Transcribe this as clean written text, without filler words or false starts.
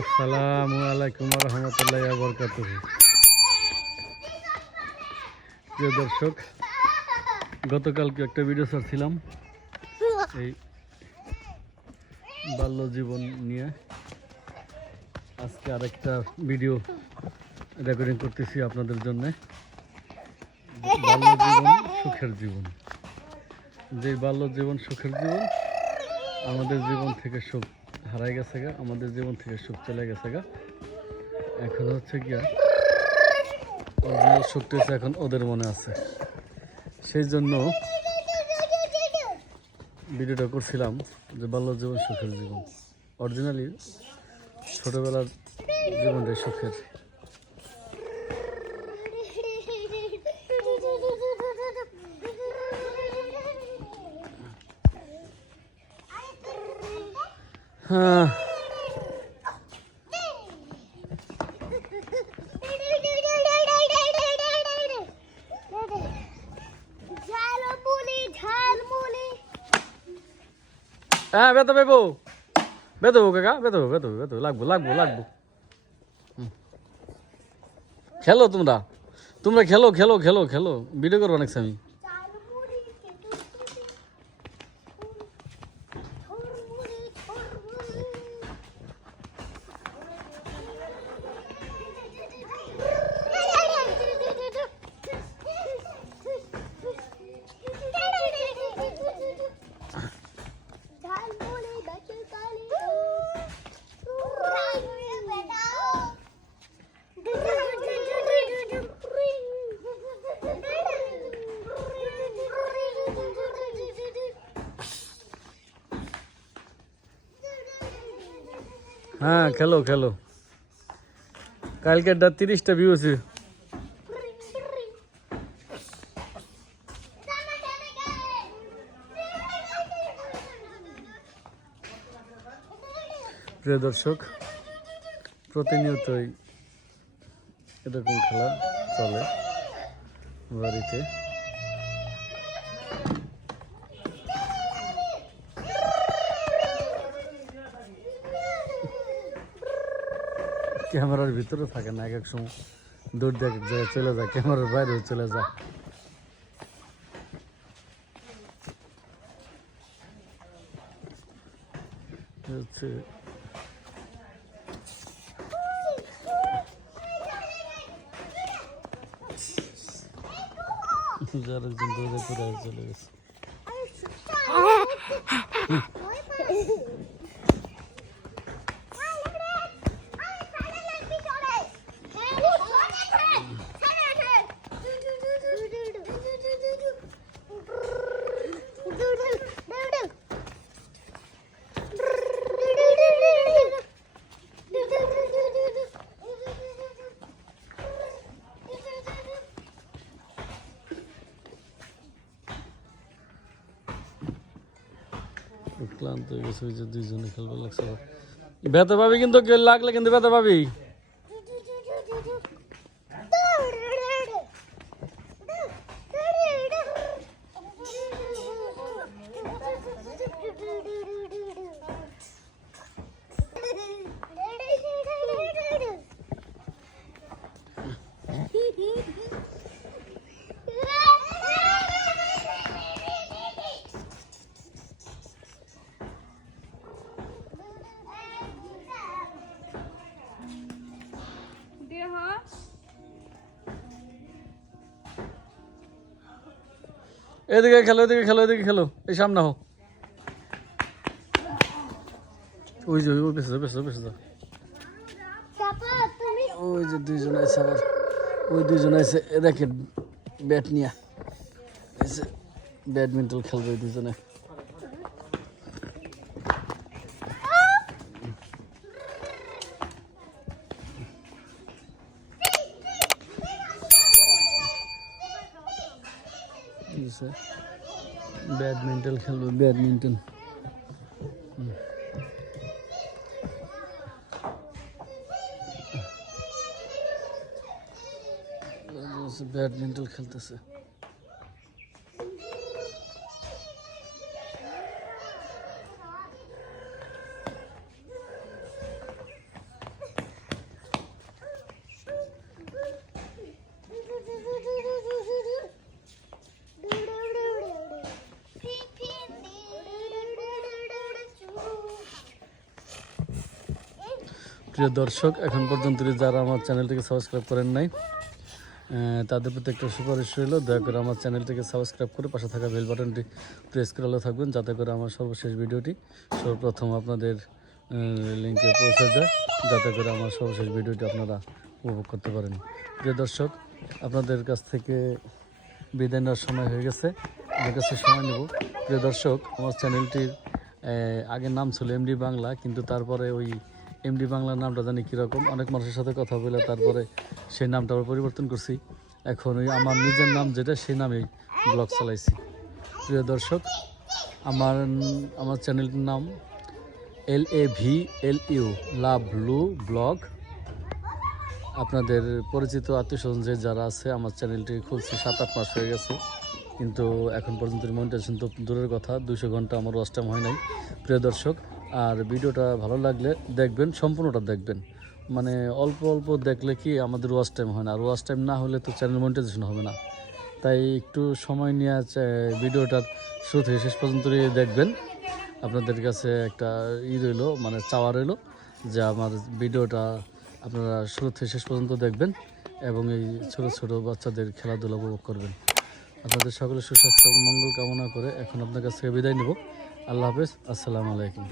আসসালামু আলাইকুম রহমতুল্লাহ বরকাতুহ। প্রিয় দর্শক, গতকালকে একটা ভিডিও ছাড়ছিলাম এই বাল্য জীবন নিয়ে। আজকে আরেকটা ভিডিও রেকর্ডিং করতেছি আপনাদের জন্য। বাল্য জীবন সুখের জীবন। যে বাল্য জীবন সুখের জীবন, আমাদের জীবন থেকে সুখ হারাই গেছে গা, আমাদের জীবন থেকে সুখ চলে গেছে গা। এখন হচ্ছে গিয়া অরিজিনাল সুখটা এখন ওদের মনে আছে। সেই জন্য ভিডিওটা করছিলাম যে বাল্য জীবন সুখের জীবন। অরিজিনালি ছোটবেলার জীবনটাই সুখের। হ্যাঁ, হ্যাঁ, বেতো বেবো বেতো কাকা, বেতো বেতো বেতো লাগবো লাগবো লাগবো। খেলো তোমরা, তোমরা খেলো খেলো খেলো খেলো, ভিডিও করবো অনেক আমি। হ্যাঁ, খেলো খেলো। কালকেরটা 30টা ভিউ আছে। প্রিয় দর্শক, প্রতিনিয়তই এরকম খেলা চলে বাড়িতে। ক্যামেরার ভিতরে থাকে না, এক এক সময় দূর দিয়ে এক এক জায়গায় চলে যায়, ক্যামেরার বাইরেও চলে যায়। হচ্ছে আরেকজন দৌড়ে করে চলে গেছে। ক্লান্ত হয়ে গেছে, ওই যে দুইজনে খেলবে লাগছে। ব্যথা পাবি কিন্তু, লাগলে কিন্তু ব্যথা পাবি। এদিকে খেলো, এদিকে খেলো, এদিকে খেলো, এই সামনে হোক। ওই যে ওই পেছে পেছে পেছে, ওই যে দুইজন আছে, আবার ওই দুইজন আছে। এ দেখে ব্যাট নিয়ে ব্যাডমিন্টন খেলবে ওই দুজনে। ব্যাডমিন্টন খেলবে, ব্যাডমিন্টন। ব্যাডমিন্টন খেলতেছে। প্রিয় দর্শক, এখন পর্যন্ত যারা আমার চ্যানেলটিকে সাবস্ক্রাইব করেন নাই তাদের প্রতি একটা সুপারিশ রইল, দয়া করে আমার চ্যানেলটিকে সাবস্ক্রাইব করে পাশে থাকা বেল বাটনটি প্রেস করে থাকবেন, যাতে করে আমার সর্বশেষ ভিডিওটি সর্বপ্রথম আপনাদের লিঙ্কে পৌঁছে যায়, যাতে করে আমার সর্বশেষ ভিডিওটি আপনারা উপভোগ করতে পারেন। প্রিয় দর্শক, আপনাদের কাছ থেকে বিদায় নেওয়ার সময় হয়ে গেছে, আমার কাছে সময় নেব। প্রিয় দর্শক, আমার চ্যানেলটির আগের নাম ছিল এমডি বাংলা, কিন্তু তারপরে ওই এমডি বাংলার নামটা জানি কীরকম, অনেক মানুষের সাথে কথা বলে তারপরে সেই নামটা আবার পরিবর্তন করছি। এখন ওই আমার নিজের নাম যেটা, সেই নামেই ব্লগ চালাইছি। প্রিয় দর্শক, আমার চ্যানেলটির নাম LAVLU লাভলু ব্লগ। আপনাদের পরিচিত আত্মীয়স্বজন যে যারা আছে, আমার চ্যানেলটি খুলছি 7-8 মাস হয়ে গেছে, কিন্তু এখন পর্যন্ত মনিটাইজেশন তো দূরের কথা, 200 ঘন্টা আমার ওয়াচ টাইম হয় নাই। প্রিয় দর্শক, আর ভিডিওটা ভালো লাগলে দেখবেন, সম্পূর্ণটা দেখবেন। মানে অল্প অল্প দেখলে কি আমাদের ওয়াচ টাইম হয় না, আর ওয়াচ টাইম না হলে তো চ্যানেল মনিটাইজেশন হবে না। তাই একটু সময় নিয়ে ভিডিওটার শুরু থেকে শেষ পর্যন্ত দেখবেন। আপনাদের কাছে একটা রইলো, মানে চাওয়া রইলো যে আমার ভিডিওটা আপনারা শুরু থেকে শেষ পর্যন্ত দেখবেন এবং এই ছোট ছোট বাচ্চাদের খেলাধুলা উপভোগ করবেন। আপনাদের সকলের সুস্বাস্থ্য এবং মঙ্গল কামনা করে এখন আপনার কাছ থেকে বিদায় নিব। আল্লাহ হাফেজ, আসসালামু আলাইকুম।